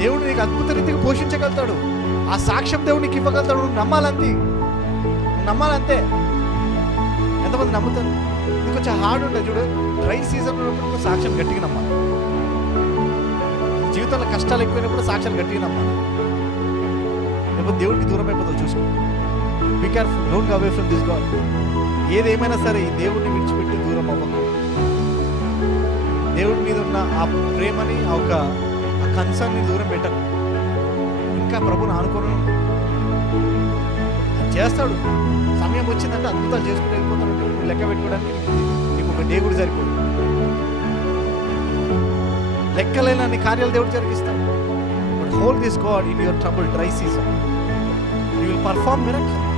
దేవుడు నీకు అద్భుత రీతిగా పోషించగలుగుతాడు. ఆ సాక్ష్యం దేవుడు నీకు ఇవ్వగలుగుతాడు. నువ్వు నమ్మాలంతే, నమ్మాలంతే. ఎంతమంది నమ్ముతారు? ఇది కొంచెం హార్డ్ ఉంటుంది చూడు. డ్రై సీజన్ ఉన్నప్పుడు సాక్ష్యం గట్టిగా నమ్మాలి. జీవితంలో కష్టాలు ఎక్కువైనప్పుడు సాక్ష్యాలు గట్టిగా నమ్మాలి. లేకపోతే దేవుడికి దూరం అయిపోతావు. చూసుకో, be careful, don't go away from this god. ఏదేమైనా సరే ఈ దేవుడిని విడిచిపెట్టి దూరం అవ్వకు. దేవుడి మీద ఉన్న ఆ ప్రేమని, ఆ ఒక కన్సర్న్ని దూరం పెట్టకు. ఇంకా ప్రభుని ఆనుకొని చేస్తాడు. సమయం వచ్చిందంటే అద్భుతాలు చేసుకుని వెళ్ళిపోతాడు. లెక్క పెట్టుకోవడానికి నీకు ఒక దేవుడు సరిపోదు. లెక్కలేని కార్యాలు దేవుడు జరిగిస్తాడు. But hold this God in your trouble dry season. You will perform miracle.